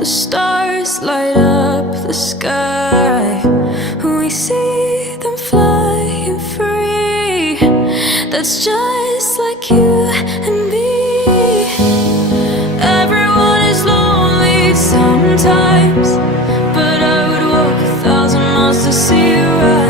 The stars light up the sky. We see them flying free. That's just like you and me. Everyone is lonely sometimes, but I would walk 1,000 miles to see you rise.